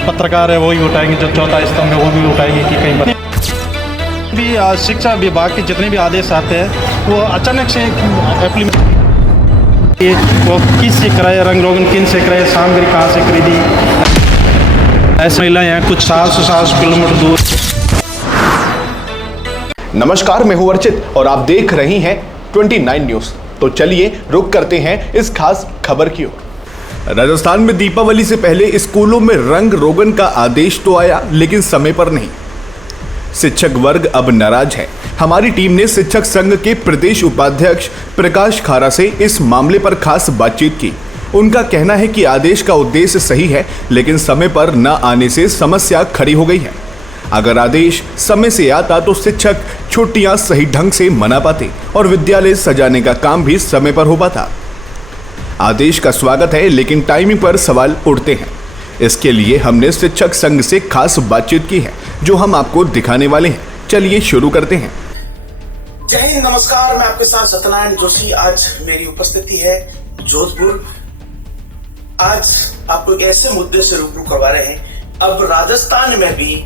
पत्रकार है वही उठाएंगे, जो चौथा स्तंभ है वो भी उठाएंगे कि कहीं पर भी शिक्षा विभाग के जितने भी आदेश आते हैं वो अचानक से इम्प्लीमेंट, वो किस से कराए, रंग रोगन किन से कराए, सामग्री कहाँ से खरीदी, ऐसी महिलाएं हैं कुछ 700 किलोमीटर दूर। नमस्कार, मैं हूं अर्चित और आप देख रही हैं 29 न्यूज। तो चलिए रुक करते हैं इस खास खबर की ओर। राजस्थान में दीपावली से पहले स्कूलों में रंग रोगन का आदेश तो आया, लेकिन समय पर नहीं। शिक्षक वर्ग अब नाराज है। हमारी टीम ने शिक्षक संघ के प्रदेश उपाध्यक्ष प्रकाश खारा से इस मामले पर खास बातचीत की। उनका कहना है कि आदेश का उद्देश्य सही है, लेकिन समय पर न आने से समस्या खड़ी हो गई है। अगर आदेश समय से आता तो शिक्षक छुट्टियां सही ढंग से मना पाते और विद्यालय सजाने का काम भी समय पर हो पाता। आदेश का स्वागत है, लेकिन टाइमिंग पर सवाल उठते हैं। इसके लिए हमने शिक्षक संघ से खास बातचीत की है, जो हम आपको दिखाने वाले हैं। चलिए शुरू करते हैं। जय हिंद, नमस्कार। मैं आपके साथ सत्यनारायण जोशी। आज मेरी उपस्थिति है जोधपुर। आज आपको एक ऐसे मुद्दे से रूबरू करवा रहे हैं। अब राजस्थान में भी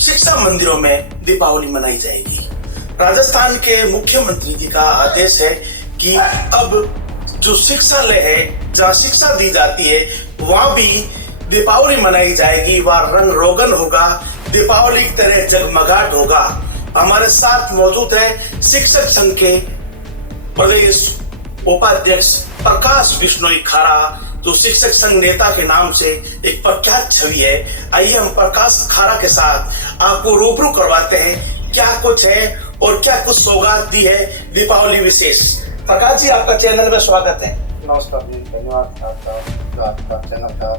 शिक्षा मंदिरों में दीपावली मनाई जाएगी। राजस्थान के मुख्यमंत्री जी का आदेश है कि अब जो शिक्षालय है, जहाँ शिक्षा दी जाती है, वहां भी दीपावली मनाई जाएगी। वहां रंग रोगन होगा, दीपावली की तरह जगमगाहट होगा। हमारे साथ मौजूद है शिक्षक संघ के प्रदेश उपाध्यक्ष प्रकाश बिश्नोई खारा, जो शिक्षक संघ नेता के नाम से एक प्रख्यात छवि है। आइए हम प्रकाश खारा के साथ आपको रूबरू करवाते हैं क्या कुछ है और क्या कुछ सौगात दी है दीपावली विशेष। प्रकाश जी, आपका चैनल में स्वागत है। नमस्कार जी, धन्यवाद आपका चैनल का।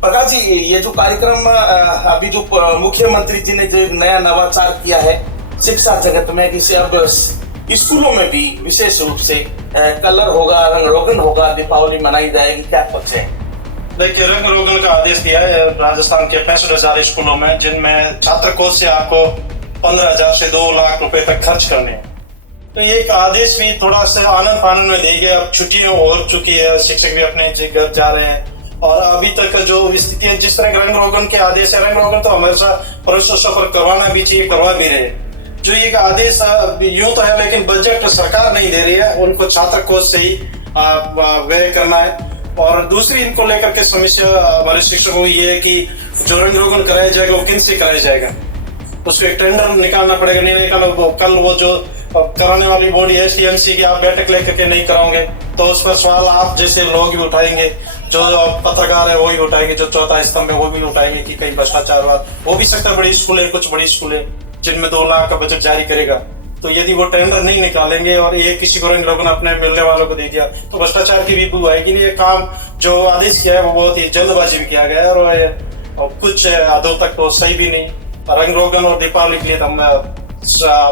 प्रकाश जी, ये जो कार्यक्रम अभी जो मुख्यमंत्री जी ने जो नया नवाचार किया है शिक्षा जगत में, जिसे अब स्कूलों में भी विशेष रूप से कलर होगा, रंग रोगन होगा, दीपावली मनाई जाएगी, क्या कुछ है? देखिए, रंग रोगन का आदेश दिया है राजस्थान के 65,000 स्कूलों में, जिनमें छात्र कोष से आपको 15,000 से 2 लाख रुपए तक खर्च करने हैं। तो ये एक आदेश भी थोड़ा सा आनंद फानंद में देंगे। अब छुट्टियां हो चुकी है, शिक्षक भी अपने घर जा रहे हैं और अभी तक जो स्थिति है, जिस तरह रंग रोगन के आदेश है, रंग रोगन तो हमेशा प्रवेश पर करवाना भी चाहिए, करवा भी रहे। जो ये आदेश यूं तो है, लेकिन बजट सरकार नहीं दे रही है, उनको छात्र कोष से ही व्यय करना है। और दूसरी इनको लेकर के समस्या हमारे शिक्षकों को ये है कि जो रंग रोगन कराया जाएगा वो किन से कराया जाएगा, उसको एक टेंडर निकालना पड़ेगा। नहीं निकालो, कल वो जो कराने वाली बॉडी है STMC की, आप बैठक लेकर के नहीं कराओगे तो उस पर सवाल आप जैसे लोग भी उठाएंगे, जो पत्रकार है वो ही उठाएंगे, जो चौथा स्तंभ है वो भी उठाएंगे कि कहीं भ्रष्टाचार हुआ। वो भी सकता है, बड़ी स्कूल है, कुछ बड़ी स्कूल है जिनमें 2 लाख का बजट जारी करेगा। तो यदि वो टेंडर नहीं निकालेंगे और ये किसी को रंग रोगन अपने मिलने वालों को दे दिया तो भ्रष्टाचार की भी बू आएगी। ये काम जो आदेश किया है वो बहुत ही जल्दबाजी में किया गया है और कुछ हदों तक तो सही भी नहीं। रंग रोगन और दीपावली के लिए तो हम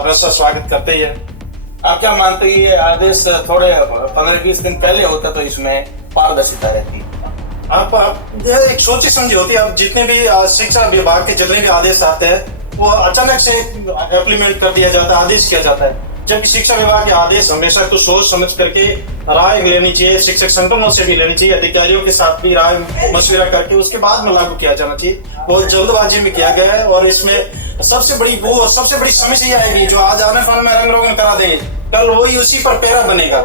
वैसा स्वागत करते ही है। आप क्या मानते हैं, ये आदेश थोड़े 15-20 दिन पहले होता तो इसमें पारदर्शिता रहती? आप एक सोची समझी होती है। अब जितने भी शिक्षा विभाग के जितने भी आदेश आते हैं वो अचानक से इम्प्लीमेंट कर दिया जाता है, आदेश किया जाता है। जबकि शिक्षा विभाग के आदेश हमेशा कुछ सोच समझ करके राय लेनी चाहिए, शिक्षक संगठनों से भी लेनी चाहिए, अधिकारियों के साथ भी राय मशविरा करके उसके बाद में लागू किया जाना चाहिए। बहुत जल्दबाजी में किया गया है और इसमें सबसे बड़ी समस्या आएगी जो आज आने वाले में रंग रोगन करा देंगे, कल वही उसी पर पैरा बनेगा।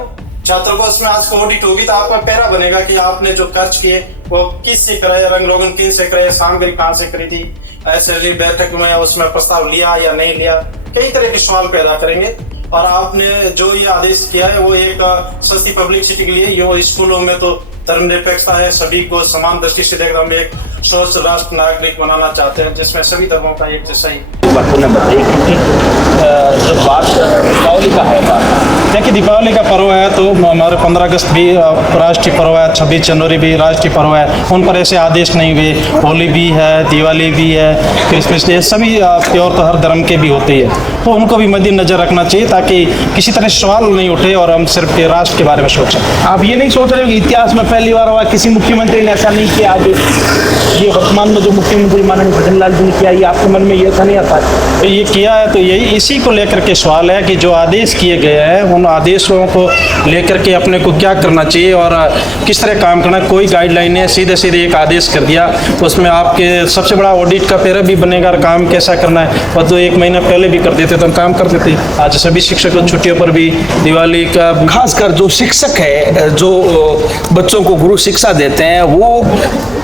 छात्रों को उसमें आज को ऑडिट होगी तो आपका पैरा बनेगा कि आपने जो खर्च किए वो किस से कराए, रंग रोगन किन से कराए, सामग्री कहाँ से खरीदी, ऐसे बैठक में उसमें प्रस्ताव लिया या नहीं लिया, कई तरह के सवाल पैदा करेंगे। और आपने जो ये आदेश किया है वो एक सस्ती पब्लिसिटी के लिए, ये स्कूलों में तो धर्मनिरपेक्षता है, सभी को समान दृष्टि से देखकर हम एक स्वच्छ राष्ट्र नागरिक बनाना चाहते हैं जिसमें सभी धर्मों का एक जैसा ही। जब बात दीपावली का है, देखिए दीपावली का पर्व है तो हमारे 15 अगस्त भी राष्ट्रीय पर्व है, 26 जनवरी भी राष्ट्रीय पर्व है, उन पर ऐसे आदेश नहीं हुए। होली भी है, दिवाली भी है, क्रिसमस डे, सभी त्योहार तो हर धर्म के भी होते हैं, तो उनको भी मद्देनजर रखना चाहिए ताकि किसी तरह सवाल नहीं उठे और हम सिर्फ राष्ट्र के बारे में सोचें। आप ये नहीं सोच रहे कि इतिहास में पहली बार हुआ, किसी मुख्यमंत्री ने ऐसा नहीं किया। आगे ये वर्तमान में जो मुख्यमंत्री माननीय भजन लाल जी ने किया, ये आपके मन में ये ऐसा नहीं आता ये किया है, तो यही इसी को लेकर के सवाल है कि जो आदेश किए गए हैं उन आदेशों को लेकर के अपने को क्या करना चाहिए और किस तरह काम करना है। कोई गाइडलाइन है, सीधे सीधे एक आदेश कर दिया, उसमें आपके सबसे बड़ा ऑडिट का पैरा भी बनेगा, काम कैसा करना है, और तो 1 महीना पहले भी कर देते तो हम काम कर देते। आज सभी शिक्षकों छुट्टियों पर भी दिवाली का खासकर जो शिक्षक है, जो बच्चों को गुरु शिक्षा देते हैं, वो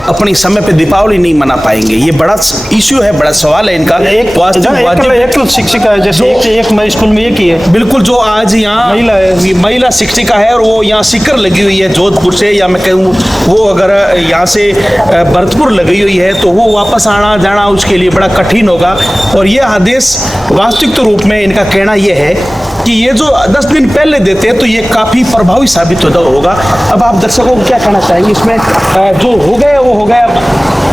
अपनी समय पे दीपावली नहीं मना पाएंगे। ये बड़ा इश्यू है, बड़ा सवाल है इनका। एक शिक्षिका है, जैसे एक स्कूल में एक ही है, बिल्कुल, जो आज यहाँ महिला शिक्षिका है और वो यहाँ सीकर लगी हुई है जोधपुर से, या मैं कहूँ वो अगर यहाँ से भरतपुर लगी हुई है तो वो वापस आना जाना उसके लिए बड़ा कठिन होगा। और ये आदेश वास्तविक रूप में इनका कहना ये है कि ये जो 10 दिन पहले देते हैं तो ये काफी प्रभावी साबित होगा। अब आप दर्शकों को क्या कहना चाहेंगे इसमें? जो हो गया वो हो गया,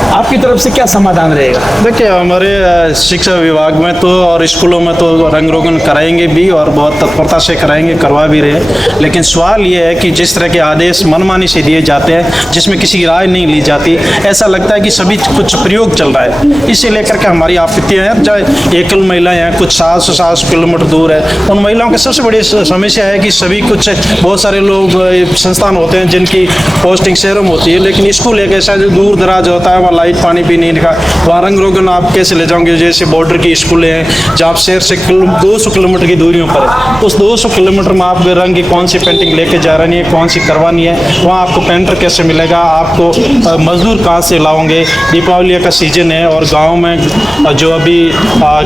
आपकी तरफ से क्या समाधान रहेगा? देखिए, हमारे शिक्षा विभाग में तो और स्कूलों में तो रंग रोगन कराएंगे भी और बहुत तत्परता से कराएंगे, करवा भी रहे। लेकिन सवाल ये है कि जिस तरह के आदेश मनमानी से दिए जाते हैं, जिसमें किसी की राय नहीं ली जाती, ऐसा लगता है कि सभी कुछ प्रयोग चल रहा है। इसे लेकर के हमारी आपत्तियाँ हैं। चाहे एकल महिलाएं हैं, कुछ 700 किलोमीटर दूर है, उन महिलाओं की सबसे बड़ी समस्या है कि सभी कुछ बहुत सारे लोग संस्थान होते हैं जिनकी पोस्टिंग शहरों में होती है, लेकिन स्कूल एक ऐसा जो दूर दराज होता है, वहाँ लाइट पानी भी नहीं लिखा, वहाँ रंग रोगन आप कैसे ले जाओगे? जैसे बॉर्डर की स्कूलें हैं जहाँ शहर से 200 किलोमीटर की दूरियों पर है, उस 200 किलोमीटर में आप रंग की कौन सी पेंटिंग लेके जा रही है, कौन सी करवानी है, वहाँ आपको पेंटर कैसे मिलेगा, आपको मजदूर कहाँ से लाओगे? दीपावली का सीजन है और गाँव में जो अभी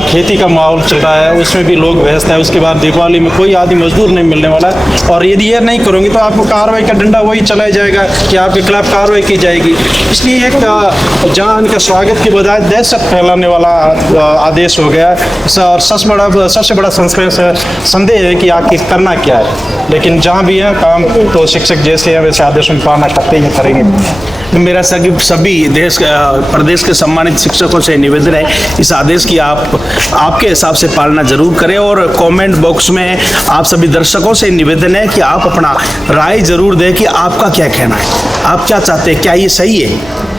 खेती का माहौल चल रहा है उसमें भी लोग व्यस्त है। उसके बाद दीपावली में कोई आदमी मजदूर नहीं मिलने वाला है, और यदि ये नहीं करोगे तो आपको कार्रवाई का डंडा वही चलाया जाएगा कि आपके खिलाफ कार्रवाई की जाएगी। इसलिए एक जहाँ इनका स्वागत के बजाय दहशत फैलाने वाला आदेश हो गया, और सबसे बड़ा संदेह है कि आखिर करना क्या है। लेकिन जहाँ भी है काम तो शिक्षक जैसे हैं वैसे आदेशों की पालना करते ही करेंगे। मेरा सभी प्रदेश के सम्मानित शिक्षकों से निवेदन है, इस आदेश की आपके हिसाब से पालना जरूर करें। और कमेंट बॉक्स में आप सभी दर्शकों से निवेदन है कि आप अपना राय जरूर दें कि आपका क्या कहना है, आप क्या चाहते हैं, क्या ये सही है?